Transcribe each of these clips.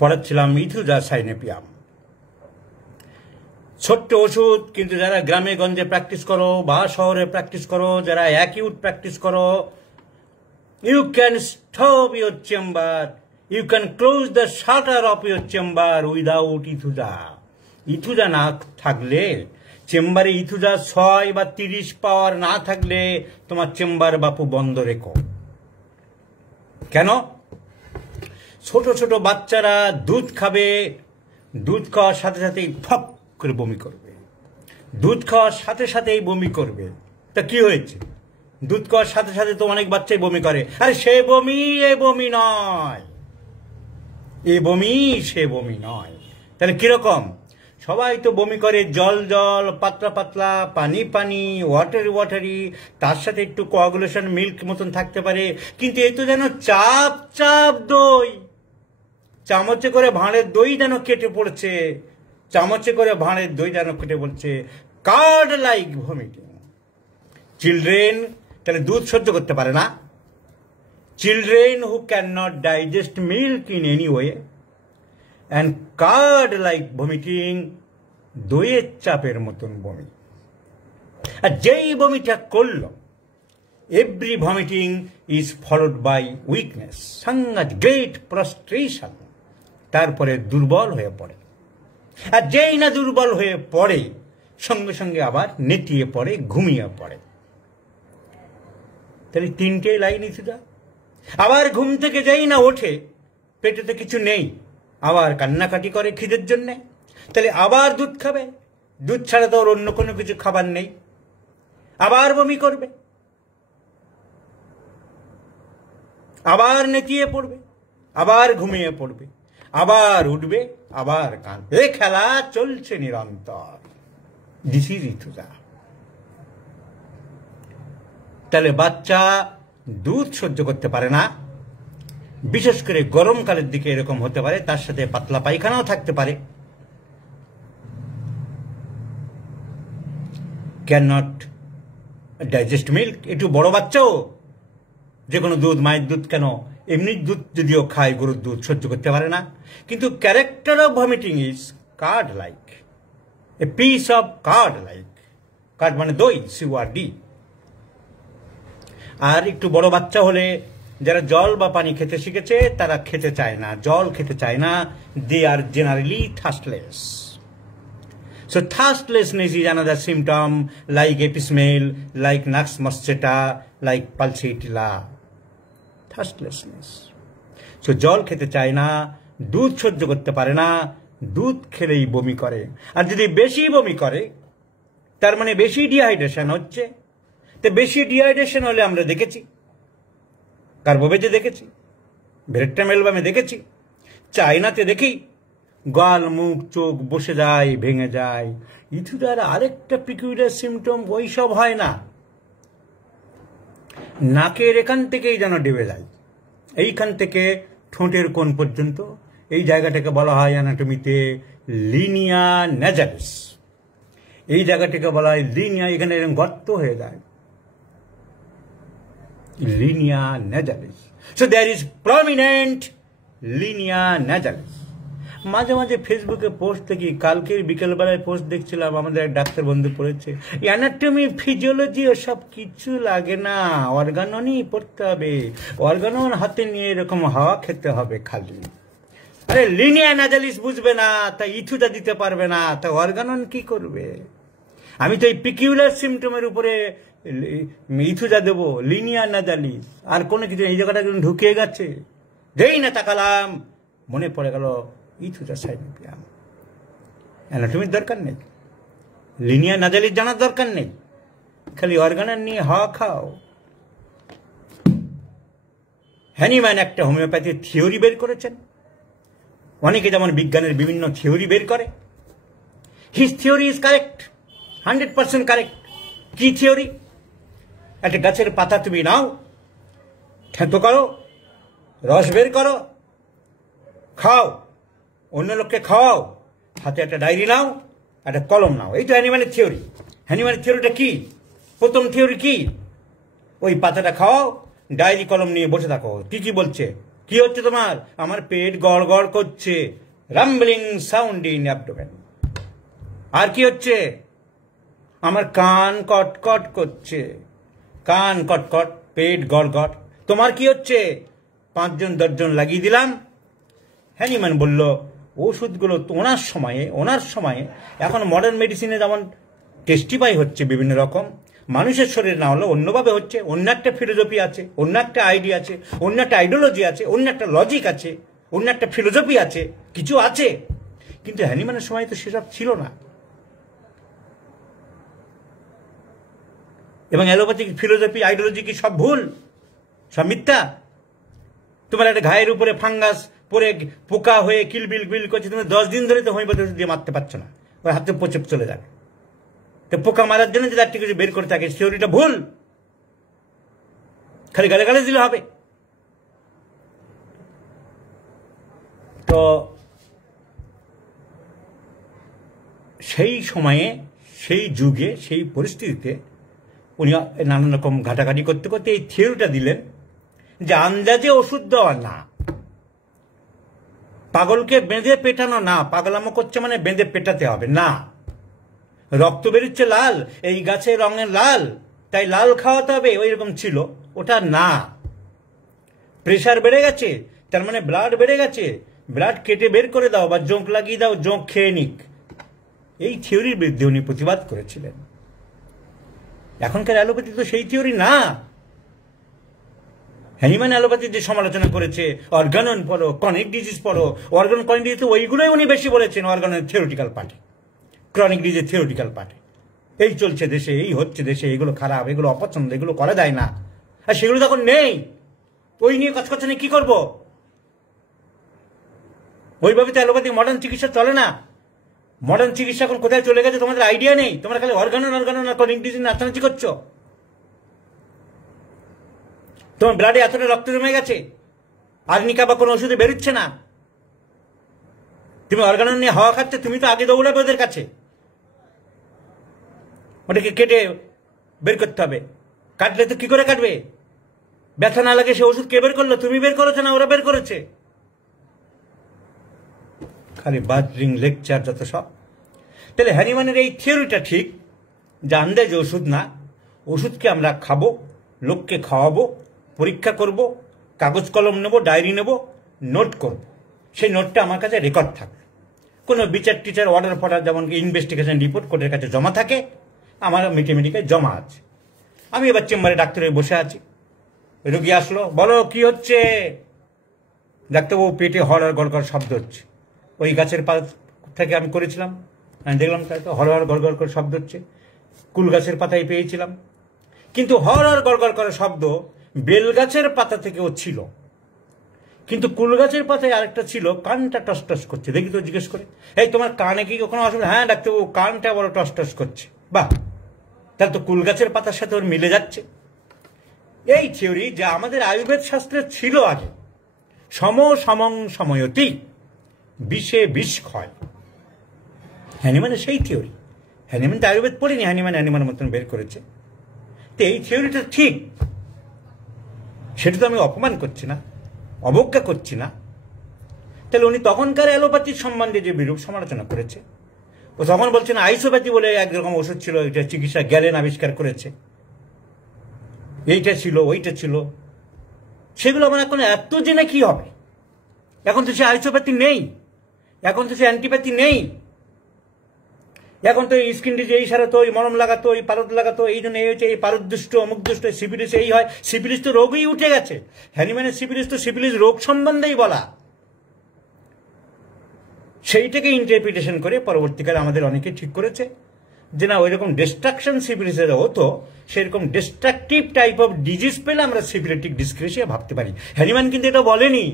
পড়াচ্ছিলাম ইথুজা সাইনেপিয়াম। ছোট্ট ওষুধ, কিন্তু যারা গ্রামে গঞ্জে প্র্যাকটিস করো বা শহরে প্র্যাকটিস করো, যারা অ্যাকিউট প্র্যাকটিস করো, you can stop your chamber, you can close the shutter of your chamber without Aethusa. Aethusa না থাকলে, চেম্বারে ইথুজা 6 বা 30 পাওয়ার না থাকলে তোমার চেম্বার বাপু বন্ধ রেখো। কেন? ছোট ছোট বাচ্চারা দুধ খাবে, দুধ খাওয়ার সাথে সাথেই ফক করে বমি করবে, দুধ খাওয়ার সাথে সাথেই বমি করবে। তা কি হয়েছে? দুধ খাওয়ার সাথে সাথে তো অনেক বাচ্চাই বমি করে। আরে সে বমি এ বমি নয়, এ বমি সে বমি নয়। তাহলে কিরকম? সবাই তো বমি করে জল জল, পাতলা পাতলা, পানি পানি, ওয়াটারি ওয়াটারি, তার সাথে একটু কোয়াগুলেশন মিল্ক মতন থাকতে পারে। কিন্তু এই তো যেন চাপ চাপ দই, চামচে করে ভাঁড়ের দই যেন কেটে পড়ছে, চামচে করে ভাঁড়ের দই যেন কেটে পড়ছে, কার্ড লাইক ভমিটিং। চিলড্রেন তাহলে দুধ সহ্য করতে পারে না। Children who can not digest milk in any way and curd like vomiting, দইয়ের চাপের মতন বমি। আর যেই বমিটা করল, every vomiting is followed by weakness, সাংঘাত গ্রেট প্রস্ট্রেশন। তারপরে দুর্বল হয়ে পড়ে। আর যেই না দুর্বল হয়ে পড়ে, সঙ্গে সঙ্গে আবার নেতিয়ে পড়ে, ঘুমিয়ে পড়ে। তাহলে 3টে লাইন ইথুজা। আবার ঘুম থেকে যেই না ওঠে, পেটেতে কিছু নেই, আবার কান্নাকাটি করে খিদের জন্যে। তাহলে আবার দুধ খাবে, দুধ ছাড়া তো ওর অন্য কোনো কিছু খাবার নেই। আবার বমি করবে, আবার নেতিয়ে পড়বে, আবার ঘুমিয়ে পড়বে, আবার উঠবে, আবার কাঁদবে। এ খেলা চলছে নিরন্তর। This is Aethusa. তাহলে বাচ্চা দুধ সহ্য করতে পারে না, বিশেষ করে গরমকালের দিকে এরকম হতে পারে, তার সাথে পাতলা পায়খানাও থাকতে পারে। Can not digest milk. একটু বড় বাচ্চাও যে কোনো দুধ, মায়ের দুধ কেন, এমনি দুধ যদিও খায়, গরুর দুধ সহ্য করতে পারে না। কিন্তু character of vomiting is card like, a piece of card like. Card মানে দই, CURD। আর একটু বড় বাচ্চা হলে, যারা জল বা পানি খেতে শিখেছে, তারা খেতে চায় না, জল খেতে চায় না। দে are generally থার্স্টলেস। So thirstlessness is another symptom, like epismale, like nux mosqueta, like pulsatilla. Thirstlessness. So জল খেতে চায় না, দুধ সহ্য করতে পারে না, দুধ খেলেই বমি করে। আর যদি বেশি বমি করে, তার মানে বেশি ডিহাইড্রেশন হচ্ছে। তো বেশি ডিহাইড্রেশন হলে আমরা দেখেছি, কার্বোভেজে দেখেছি, ভেরেট্রাম অ্যালবামে দেখেছি, চায়নাতে দেখি, গাল মুখ চোখ বসে যায়, ভেঙে যায়। ইথুজার আরেকটা পিকুলিয়ার সিমটম, ওইসব হয় না, নাকের এখান থেকেই যেন ডেবে যায়, এইখান থেকে ঠোঁটের কোণ পর্যন্ত। এই জায়গাটাকে বলা হয় অ্যানাটমিতে লিনিয়া ন্যাজালিস। এই জায়গাটাকে বলা হয় লিনিয়া, এখানে এরকম গর্ত হয়ে যায়, linea nasalis. So there is prominent linea nasalis. মাঝে মাঝে ফেসবুকে পোস্ট দেখি, কালকের বিকেলবেলায় পোস্ট দেখছিলাম, আমাদের এক ডাক্তার বন্ধু পড়েছে, অ্যানাটমি ফিজিওলজি ওসব কিছু লাগে না, অর্গাননই পড়তে হবে, অর্গানন হাতে নিয়ে এরকম হাওয়া খেতে হবে খালি। আরে লিনিয়া ন্যাজালিস বুঝবে না, তা ইথুজা দিতে পারবে না, তা অর্গানন কি করবে? আমি তো এই পিকিউলার সিমটমের উপরে ইথুজা দেবো, লিনিয়া ন্যাজালিস আর কোনো কিছু। এই জায়গাটা ঢুকিয়ে গেছে, যেই না তাকালাম মনে পড়ে গেল ইথুজা সাইনেপিয়াম। অ্যানাটমির দরকার নেই, লিনিয়া ন্যাজালিস জানার দরকার নেই, খালি অর্গানন নিয়ে হাওয়া খাও। হ্যানিম্যান একটা হোমিওপ্যাথির থিওরি বের করেছেন। অনেকে যেমন বিজ্ঞানের বিভিন্ন থিওরি বের করে, his theory is correct, 100% correct. কি থিওরি? একটা গাছের পাতা তুমি নাও, থেঁতো করো, রস বের করো, খাও, অন্য লোককে খাওয়াও, হাতে একটা ডায়েরি নাও, একটা কলম নাও। এই তো অ্যানিম্যালের থিওরি। অ্যানিম্যালের থিওরিটা কি? প্রথম থিওরি কি? ওই পাতাটা খাওয়াও, ডায়েরি কলম নিয়ে বসে থাকো। কি কি বলছে? কি হচ্ছে তোমার? আমার পেট গড় গড় করছে, রাম্বলিং সাউন্ড ইন অ্যাবডোমেন। আর কি হচ্ছে? আমার কান কটকট করছে, কান কটকট, পেট গড় গড়। তোমার কি হচ্ছে? 5 জন 10 জন লাগিয়ে দিলাম। হ্যানিম্যান বলল, ওষুধগুলো তো ওনার সময়ে এখন মডার্ন মেডিসিনে যেমন টেস্টিফাই হচ্ছে বিভিন্ন রকম, মানুষের শরীরে না হলে অন্যভাবে হচ্ছে। অন্য একটা ফিলোসফি আছে, অন্য একটা আইডিয়া আছে, অন্য একটা আইডিওলজি আছে, অন্য একটা লজিক আছে, অন্য একটা ফিলোসফি আছে, কিছু আছে। কিন্তু হ্যানিম্যানের সময় তো সেসব ছিল না। এবং অ্যালোপ্যাথিক ফিলোসফি আইডিওলজি কি সব ভুল, সব মিথ্যা? তোমার একটা ঘায়ের উপরে ফাঙ্গাস পরে পোকা হয়ে কিলবিল করছে, তুমি 10 দিন ধরে তো হোমিওপ্যাথি ওষুধ দিয়ে মারতে পারছো না, ওর হাতে পচে চলে যাবে। তো পোকা মারার জন্য যদি একটা কিছু বের করে থাকে, থিওরিটা ভুল, খালি গালে গালে দিলে হবে? তো সেই সময়ে, সেই যুগে, সেই পরিস্থিতিতে উনি নানান রকম ঘাটাঘাটি করতে করতে এই থিওরিটা দিলেন যে আন্দাজে ওষুধ দেওয়া না, পাগলকে বেঁধে পেটানো না, পাগলামো করছে মানে বেঁধে পেটাতে হবে না। রক্ত বেরোচ্ছে লাল, এই গাছের রঙের লাল, তাই লাল খাওয়াতে হবে, ওই রকম ছিল, ওটা না। প্রেশার বেড়ে গেছে, তার মানে ব্লাড বেড়ে গেছে, ব্লাড কেটে বের করে দাও বা জোঁক লাগিয়ে দাও, জোঁক খেয়ে নিক। এই থিওরির বিরুদ্ধে উনি প্রতিবাদ করেছিলেন। এখনকার অ্যালোপ্যাথি তো সেই থিওরি না। হ্যানিম্যান অ্যালোপ্যাথি যে সমালোচনা করেছে, অর্গানন পড়ো, ক্রনিক ডিজিজ পড়ো, অর্গান ক্রনিক ডিজিজ, ওইগুলোই উনি বেশি বলেছেন অর্গানের থিওরিটিক্যাল পার্টে, ক্রনিক ডিজিজ থিওরিটিক্যাল পার্টে। এই চলছে দেশে, এই হচ্ছে দেশে, এগুলো খারাপ, এগুলো অপছন্দ, এগুলো করা যায় না। আর সেগুলো তখন নেই, ওই নিয়ে কাজ করছে না, কি করবো? ওইভাবে তো অ্যালোপ্যাথি মডার্ন চিকিৎসা চলে না। মডার্ন চিকিৎসা এখন কোথায় চলে গেছে তোমাদের আইডিয়া নেই। তোমরা খালি অর্গানন আর ক্রনিক ডিজিজ নাচানাচি করছো। তোমার ব্লাডে এতটা রক্ত জমে গেছে, আর্নিকা বা কোনো ওষুধে বেরোচ্ছে না, তুমি অর্গানন নিয়ে হাওয়া খাচ্ছে, তুমি তো আগে দৌড়াবে ওদের কাছে, ওটাকে কেটে বের করতে হবে। কাটলে তো কি করে কাটবে? ব্যথা না লাগে সে ওষুধ কে বের করলো? তুমি বের করেছো না ওরা বের করেছে? খালি বাদরিং লেকচার যত সব। তাহলে হ্যানিম্যানের এই থিওরিটা ঠিক যে আন্দাজে ওষুধ না, ওষুধকে আমরা খাবো, লোককে খাওয়াবো, পরীক্ষা করব, কাগজ কলম নেব, ডায়েরি নেব, নোট করব, সেই নোটটা আমার কাছে রেকর্ড থাকবে। কোনো বিচার টিচার অর্ডার ফর্ডার, যেমন ইনভেস্টিগেশন রিপোর্ট কোর্টের কাছে জমা থাকে, আমার মেটেমেটিকায় জমা আছে। আমি এবার চেম্বারে ডাক্তারে বসে আছি, রোগী আসলো, বলো কি হচ্ছে? ডাক্তারবাবু, পেটে হর হর গড় গড় শব্দ হচ্ছে। ওই গাছের পাত থেকে আমি করেছিলাম, আমি দেখলাম তাই তো হর হর গড় গড় করে শব্দ হচ্ছে। কুল গাছের পাতায় পেয়েছিলাম, কিন্তু হর হর গড় গড় করে শব্দ বেল গাছের পাতা থেকেও ছিল। কিন্তু কুল গাছের পাতায় আরেকটা ছিল, কানটা টস টস করছে। দেখি তো, জিজ্ঞেস করে, এই তোমার কানে কি কখনো অসুবিধা? হ্যাঁ ডাক্তারবাবু, কানটা বড় টস টস করছে। বাহ, তাহলে তো কুল গাছের পাতার সাথে ওর মিলে যাচ্ছে। এই থিওরি যা আমাদের আয়ুর্বেদ শাস্ত্রে ছিল আগে, সম সমং সময়তি, বিষে বিষ ক্ষয়, হ্যানিম্যানের সেই থিওরি। হ্যানিম্যান তো আয়ুর্বেদ পড়িনি, হ্যানিম্যানের মতন বের করেছে। তো এই থিওরিটা ঠিক, সেটা তো আমি অপমান করছি না, অবজ্ঞা করছি না। তাহলে উনি তখনকার অ্যালোপ্যাথির সম্বন্ধে যে বিরূপ সমালোচনা করেছে, ও তখন বলছেন আইসোপ্যাথি বলে একরকম ওষুধ ছিল, এটা চিকিৎসা গ্যালেন আবিষ্কার করেছে, এইটা ছিল, ওইটা ছিল, সেগুলো আমার এখন এত জেনে কি হবে? এখন তো সে আইসোপ্যাথি নেই, এখন তো সে অ্যান্টিপ্যাথি নেই, এখন তো এই স্কিন ডিজিজ, এই সারাতো, এই মলম লাগাতো, এই পারদ লাগাতো, এই জন্য এই হচ্ছে, এই পারদ দুষ্ট, অমুক দুষ্ট, সিপিলিস এই হয়। সিপিলিস তো রোগই উঠে গেছে। হ্যানিম্যানের সিপিলিস তো সিপিলিস রোগ সম্বন্ধেই বলা। সেইটাকে ইন্টারপ্রিটেশন করে পরবর্তীকালে আমাদের অনেকে ঠিক করেছে যে না, ওই রকম ডিস্ট্রাকশন সিপিলিসের হতো, সেরকম ডিস্ট্রাকটিভ টাইপ অফ ডিজিজ পেলে আমরা সিপিলিটিক ডিসক্রেশিয়া ভাবতে পারি। হ্যানিম্যান কিন্তু এটা বলেনি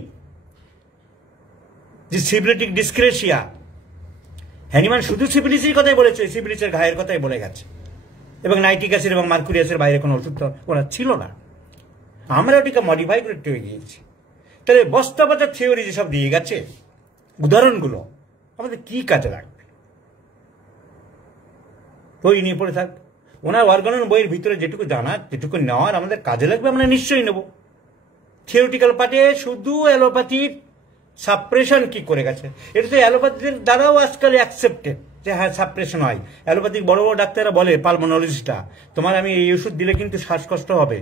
যে সিপিলিটিক ডিসক্রেশিয়া। হ্যানিম্যান শুধু সিপিলিসের কথাই বলেছে, সিপিলিসের ঘায়ের কথাই বলে গেছে, এবং নাইট্রিক অ্যাসিড এবং মার্কুরিয়াসের বাইরে কোনো ওষুধ ওরা ছিল না। আমরা ওটিকে মডিফাই করে টেয়ে গিয়েছি। তাহলে বস্তা বস্তা থিওরি যেসব দিয়ে গেছে, উদাহরণগুলো আমাদের কি কাজে লাগবে? বই নিয়ে পড়ে থাক, ওনার অর্গানন বইয়ের ভিতরে যেটুকু জানার, যেটুকু নেওয়ার আমাদের কাজে লাগবে, আমরা নিশ্চয়ই নেব। থিওরিটিক্যাল পার্টে শুধু অ্যালোপ্যাথির সাপ্রেশন কি করে গেছে, এটা তো অ্যালোপ্যাথির দ্বারাও আজকাল অ্যাকসেপ্টেড যে হ্যাঁ সাপ্রেশন হয়। অ্যালোপ্যাথিক বড় বড় ডাক্তাররা বলে, পালমোনোলজিস্টটা, তোমার আমি এই ওষুধ দিলে কিন্তু শ্বাসকষ্ট হবে,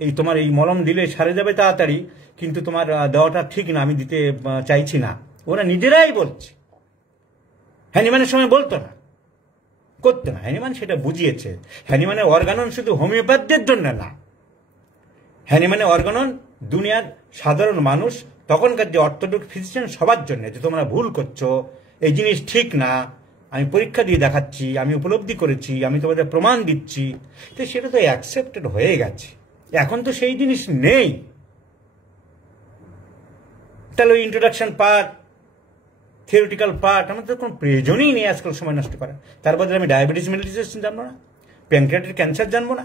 এই তোমার এই মলম দিলে সারে যাবে তাড়াতাড়ি, কিন্তু তোমার দেওয়াটা ঠিক না, আমি দিতে চাইছি না। ওরা নিজেরাই বলছে। হ্যানিম্যানের সময় বলতো না, করতো না। হ্যানিম্যান সেটা বুঝিয়েছে। হ্যানিম্যানের অর্গানন শুধু হোমিওপ্যাথদের জন্য না, হ্যানিম্যানের অর্গানন দুনিয়ার সাধারণ মানুষ, তখনকার যে অর্থোডক্স ফিজিশিয়ান, সবার জন্য, যে তোমরা ভুল করছো, এই জিনিস ঠিক না, আমি পরীক্ষা দিয়ে দেখাচ্ছি, আমি উপলব্ধি করেছি, আমি তোমাদের প্রমাণ দিচ্ছি। তো সেটা তো অ্যাকসেপ্টেড হয়ে গেছে। এখন তো সেই জিনিস নেই। তাহলে ওই ইন্ট্রোডাকশন পার্ট, থিওরিটিক্যাল পার্ট আমাদের কোনো প্রয়োজনই নেই আজকাল সময় নষ্ট করা। তার বদলে আমি ডায়াবেটিস মেলিটাইজেশন জানবো না, প্যানক্রিয়াটের ক্যান্সার জানবো না,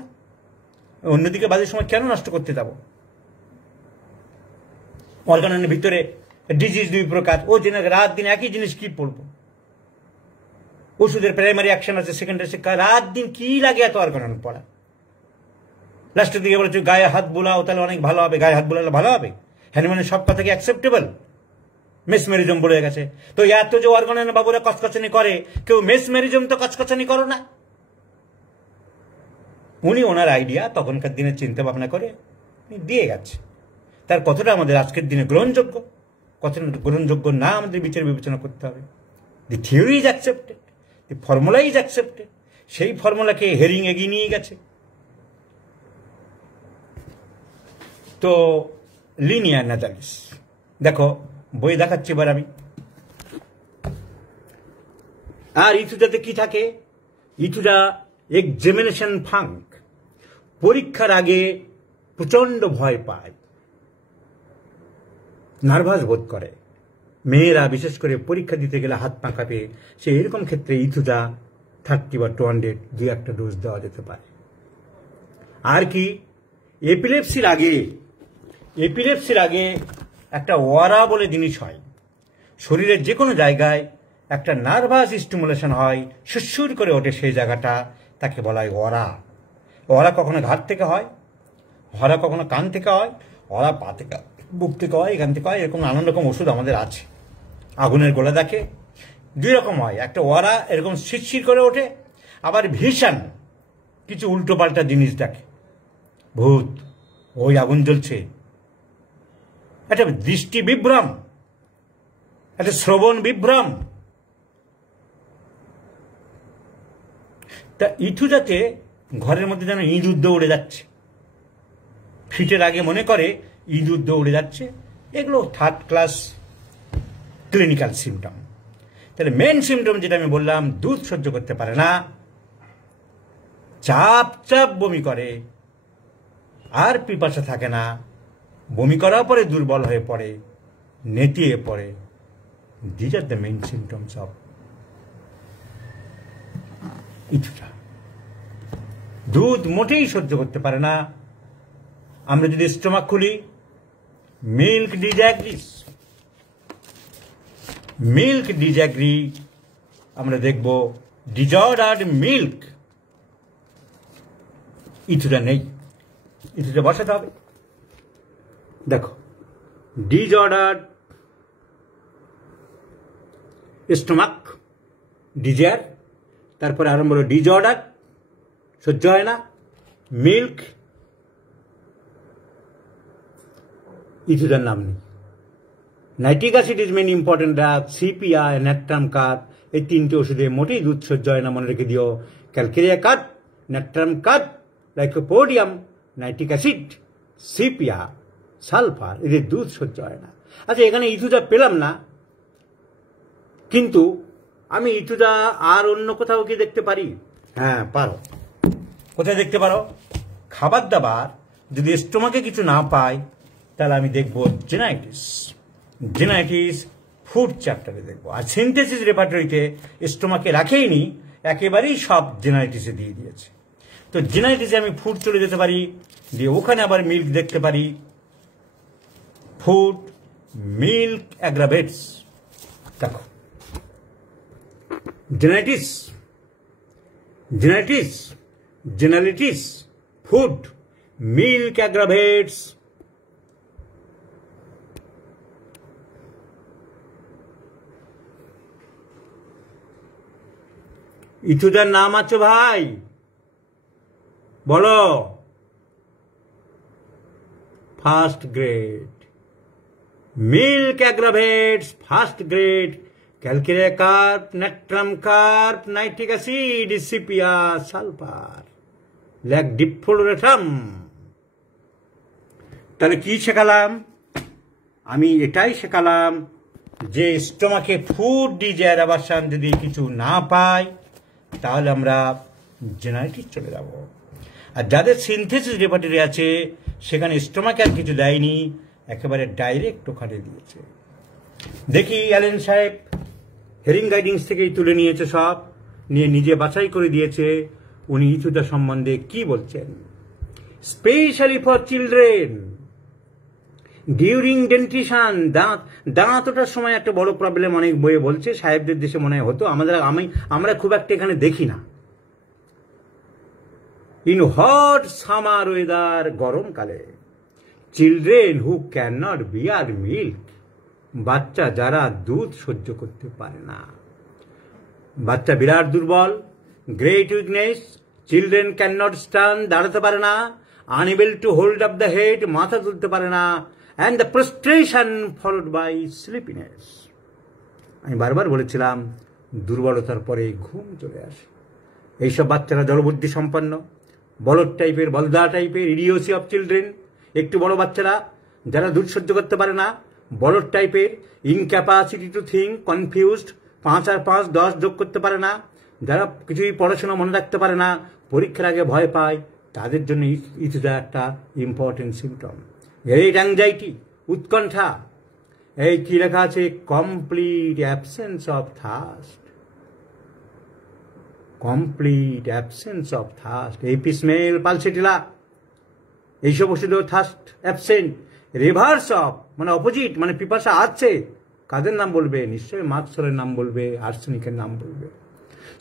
অন্যদিকে বাজে সময় কেন নষ্ট করতে যাবো? অর্গানের ভিতরে ডিজিজ 2 প্রকার, ও জেনে রাত দিন একই জিনিস কি পড়বো? ওষুধের প্রাইমারি অ্যাকশন আছে, সেকেন্ডারি, রাত দিন কি লাগে এত অর্গানন পড়া? লাস্টের দিকে বলেছো গায়ে হাত বোলাও, তাহলে অনেক ভালো হবে। গায়ে হাত বোলালে ভালো হবে? হ্যানিম্যানের সব কথা কি অ্যাকসেপ্টেবল? মেসমেরিজম বলে গেছে। তো এত যে অর্গানন বাবুরা কচকচানি করে, কেউ মেসমেরিজম তো কচকচানি করো না। উনি ওনার আইডিয়া তখনকার দিনে চিন্তা ভাবনা করে দিয়ে গেছে। তার কতটা আমাদের আজকের দিনে গ্রহণযোগ্য, কতটা গ্রহণযোগ্য না, আমাদের বিচার বিবেচনা করতে হবে। দি theory is accepted, the formula is accepted. সেই ফর্মুলাকে হেরিং এগিয়ে নিয়ে গেছে। তো লিনিয়ার অ্যানালিসিস দেখো, বই দেখাচ্ছি এবার আমি। আর ইথুটাতে কি থাকে? ইথুটা এক্সামিনেশন ফাঙ্ক, পরীক্ষার আগে প্রচন্ড ভয় পায়, নার্ভাস বোধ করে। মেয়েরা বিশেষ করে পরীক্ষা দিতে গেলে হাত পা কাঁপে, সে এরকম ক্ষেত্রে ইথুটা 30 বা 200 দু একটা ডোজ দেওয়া যেতে পারে। আর কি, এপিলেপসির আগে একটা ওয়ারা বলে জিনিস হয়। শরীরের যে কোনো জায়গায় একটা নার্ভাস স্টিমুলেশন হয়, সুরসুর করে ওঠে সেই জায়গাটা, তাকে বলা হয় ওয়ারা। ওয়ারা কখনো ঘাট থেকে হয়, ওয়ারা কখনো কান থেকে হয়, ওয়ারা পা থেকে, বুক থেকে হয়, এখান থেকে হয়। এরকম নানান রকম ওষুধ আমাদের আছে। আগুনের গোলা দেখে 2 রকম হয়, একটা ওয়ারা এরকম শিরশির করে ওঠে, আবার ভীষণ কিছু উল্টো পাল্টা জিনিস দেখে, ভূত, ওই আগুন জ্বলছে, একটা দৃষ্টি বিভ্রম, একটা শ্রবণ বিভ্রম। তা ইথুটাতে ঘরের মধ্যে যেন ইঁদুর দৌড়ে যাচ্ছে, ফিটের আগে মনে করে ইঁদুর দৌড়ে যাচ্ছে। এগুলো 3rd ক্লাস ক্লিনিক্যাল সিমটম। তাহলে মেন সিমটম যেটা আমি বললাম, দুধ সহ্য করতে পারে না, চাপ চাপ বমি করে, আর পিপাসা থাকে না, বমি করার পরে দুর্বল হয়ে পড়ে, নেতিয়ে পড়ে। This are the main symptoms of Aethusa. দুধ মোটেই সহ্য করতে পারে না। আমরা যদি স্টোমাক খুলি, মিল্ক ডিজ্যাগ্রি, আমরা দেখব ডিজঅর্ডার্ড মিল্ক। ইথুটা নেই, ইথুটা বসাতে হবে। দেখো, ডিজঅর্ডার্ড স্টোমাক, ডিজায়ার, তারপরে আরম্ভ হলো ডিজঅর্ডার, সহ্য হয় না, মিল্ক, ইথুটার নাম নেই। Nitric acid is main important drug, Sepia, natrum কাট, এই 3টে ওষুধে মোটেই দুধ সহ্য হয় না, মনে রেখে দিও। ক্যালকেরিয়া কাট, ন্যাট্রাম কাট, lycopodium, nitric acid, CPR, sulphur, এদের দুধ সহ্য হয় না। আচ্ছা, এখানে ইথুটা পেলাম না, কিন্তু আমি ইথুটা আর অন্য কোথাও কি দেখতে পারি? হ্যাঁ, পারো। কোথায় দেখতে পারো? খাবার দাবার যদি স্টোমাকে কিছু না পাই, তাহলে আমি দেখব জেনাইটিস ফুড চ্যাপ্টারে দেখবো। আর সিনথেসিস রেপার্টরিতে স্টোমাকে রাখেইনি, একেবারেই সব জেনাইটিসে দিয়ে দিয়েছে। তো জেনাইটিসে আমি ফুড চলে যেতে পারি, দিয়ে ওখানে আবার মিল্ক দেখতে পারি। Food, milk aggravates. দেখো, জেনালিটিস, ফুড, মিল্ক অ্যাগ্রাভেটস। ইথুদার নাম আছে ভাই, বলো। First grade milk aggravates, first grade calcarea carb, natrum carb, nitric acid, Sepia, sulphur, lac defloratum. তাহলে কি শেখালাম? আমি এটাই শেখালাম যে স্টোমাকে ফুড ডিজায়ার অ্যাভারশন যদি কিছু না পাই তাহলে আমরা জেনারেটিক চলে যাব। আর যাদের সিনথেসিস রেপার্টরি আছে সেখানে স্টোমাকে আর কিছু দেয়নি, একেবারে ডাইরেক্ট ওখানে দিয়েছে। দেখি অ্যালেন সাহেব হেরিং গাইডিংস থেকেই তুলে নিয়েছে, সব নিয়ে নিজে বাছাই করে দিয়েছে। উনি ইথুদা সম্বন্ধে কি বলছেন? Specially for children during dentition, দাঁত ওঠার সময় একটা বড় প্রবলেম অনেক বইয়ে বলছে, সাহেবদের দেশে মনে হয় হতো, আমরা খুব একটা এখানে দেখি না। ইন হট সামার ওয়েদার, গরমকালে, children who can not beer milk, বাচ্চা যারা দুধ সহ্য করতে পারে না, বাচ্চা বিরাট দুর্বল। Great weakness, children can not stand, দাঁড়াতে পারে না। Unable to hold up the head, মাথা তুলতে পারে না। And the prostration followed by sleepiness. আমি বারবার বলেছিলাম দুর্বলতার পরে ঘুম চলে আসে। এইসব বাচ্চারা জড়বুদ্ধি সম্পন্ন, বলদ টাইপের, বলদা টাইপের, ইডিওসি অফ চিলড্রেন। একটু বড় বাচ্চারা যারা দুধ সহ্য করতে পারে না, বলদ টাইপের, ইনক্যাপাসিটি টু থিঙ্ক, কনফিউজড, 5 আর 5 10 যোগ করতে পারে না, যারা কিছুই পড়াশোনা মনে রাখতে পারে না, পরীক্ষার আগে ভয় পায়, তাদের জন্য ইথুদা একটা ইম্পর্টেন্ট সিমটম। গ্রেট অ্যাংজাইটি, উৎকণ্ঠা। এই কি লেখা আছে? Complete absence of thirst, complete absence of thirst. এপিসমেল pulsatilla, এইসব ওষুধেও থার্স্ট অ্যাবসেন্ট। রিভার্স অফ মানে অপোজিট, মানে পিপাসা আছে, কাদের নাম বলবে? নিশ্চয়ই মার্কসেলের নাম বলবে, আর্সেনিকের নাম বলবে।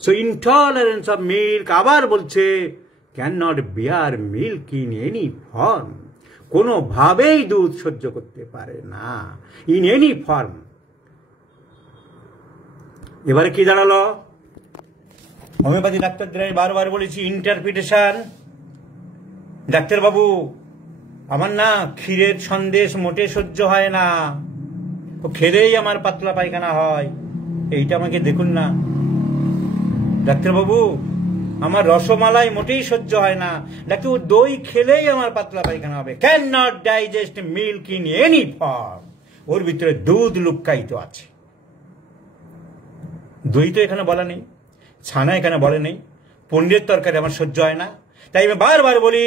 সো ইনটলারেন্স অফ মিল্ক, আবার বলছে can not beer milk in any form, কোনোভাবেই দুধ সহ্য করতে পারে না, ইন এনি ফর্ম। এবারে কি দাঁড়ালো? হোমিওপ্যাথি ডাক্তারদের আমি বারবার বলেছি ইন্টারপ্রিটেশন। ডাক্তারবাবু আমার না ক্ষীরের সন্দেশ মোটে সহ্য হয় না, ও খেলেই আমার পাতলা পায়খানা হয়, এইটা আমাকে দেখুন না। ডাক্তারবাবু আমার রসমালাই মোটেই সহ্য হয় না, ডাক্তার দই খেলেই আমার পাতলা পায়খানা হবে। Can not digest milk in any form, ওর ভিতরে দুধ লুক্কায়িত আছে। দই তো এখানে বলা নেই, ছানা এখানে বলে নেই, পনিরের তরকারি আমার সহ্য হয় না। তাই আমি বারবার বলি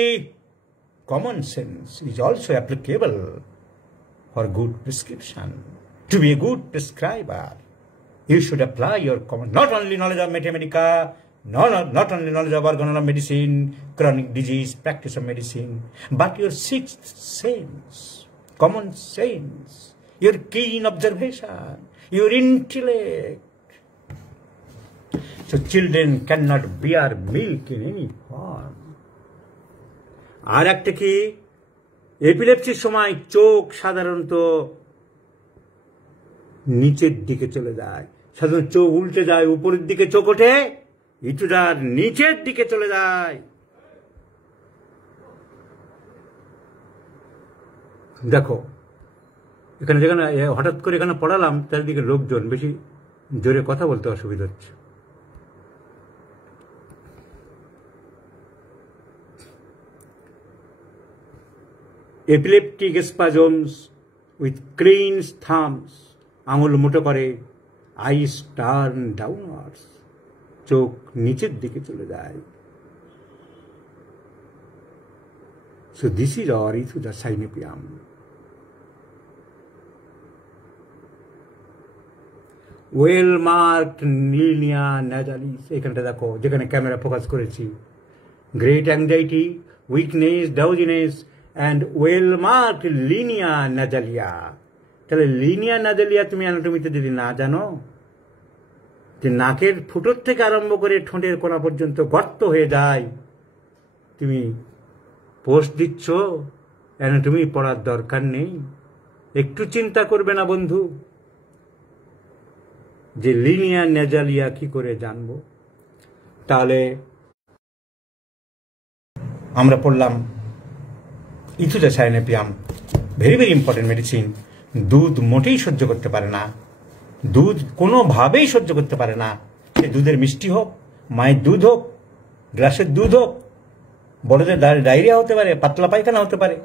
common sense is also applicable for good prescription. To be a good prescriber you should apply your common, not only knowledge of mathematica, not only knowledge of organon of medicine, chronic disease, practice of medicine, but your sixth sense, common sense, your keen observation, your intellect. So children cannot bear milk in any form. আর একটা কি, এপিলেপসির সময় চোখ সাধারণত নিচের দিকে চলে যায়, সাধারণত চোখ উল্টে যায়, উপরের দিকে চোখ ওঠে, ইটুদার নিচের দিকে চলে যায়। দেখো এখানে যেখানে হঠাৎ করে এখানে পড়ালাম চারিদিকে লোকজন, বেশি জোরে কথা বলতে অসুবিধা হচ্ছে। এপিলেপটিক স্পাজমস উইথ ক্লিনস থামস, আঙুল মুঠো করে, আইস টার্ন ডাউনওয়ার্ডস, চোখ নিচের দিকে চলে যায়। So this is our Aethusa cynapium. Well marked linea nasalis, এখানটা দেখো যেখানে ক্যামেরা ফোকাস করেছি। Great anxiety, weakness, drowsiness and well marked linea nasalis. তাহলে লিনিয়া নাজালিয়া তুমি অ্যানাটমিতে যদি না জানো, যে নাকের ফুটোর থেকে আরম্ভ করে ঠোঁটের কোণা পর্যন্ত গর্ত হয়ে যায়, তুমি পোস্ট দিচ্ছ, অ্যানাটমি পড়ার দরকার নেই। একটু চিন্তা করবে না বন্ধু যে লিনিয়া নেজালিয়া কি করে জানবো? তাহলে আমরা পড়লাম ইথোজাসায়ানেপিয়াম, ভেরি ভেরি ইম্পর্টেন্ট মেডিসিন। দুধ মোটেই সহ্য করতে পারে না, দুধ কোনোভাবেই সহ্য করতে পারে না। সে দুধের মিষ্টি হোক, মায়ের দুধ হোক, গ্লাসের দুধ হোক, বড়দের ডায়রিয়া হতে পারে, পাতলা পায়খানা হতে পারে।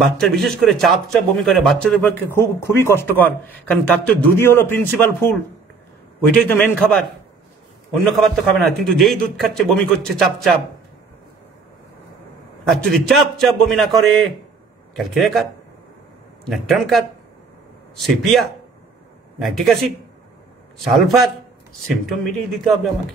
বাচ্চা বিশেষ করে চাপ বমি করে, বাচ্চাদের পক্ষে খুবই কষ্টকর, কারণ তার তো দুধই হলো প্রিন্সিপাল ফুড, ওইটাই তো মেন খাবার, অন্য খাবার তো খাবে না। কিন্তু যেই দুধ খাচ্ছে বমি করছে চাপ। আর যদি চাপ বমি না করে, ক্যালকিউলেট কাট, ন্যাট্রাম কাট, sepia, nitric acid, sulphur, symptom মিলিয়ে দিতে হবে আমাকে,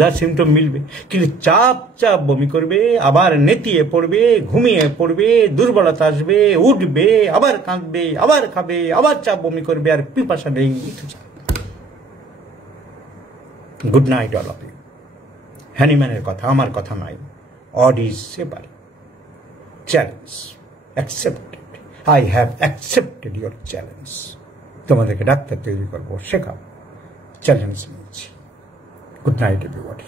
যার সিমটম মিলবে। কিন্তু চাপ বমি করবে, আবার নেতিয়ে পড়বে, ঘুমিয়ে পড়বে, দুর্বলতা আসবে, উঠবে, আবার কাঁদবে, আবার খাবে, আবার চাপ বমি করবে, আর পিপাসা নেই। Good night all of you. হ্যানিম্যানের কথা আমার কথা নয়। অড ইজ সেবার challenge accepted. I have accepted your challenge. তোমাদেরকে ডাক্তার তৈরি করবো, শেখাবো, চ্যালেঞ্জ নিচ্ছি। Good night, everybody.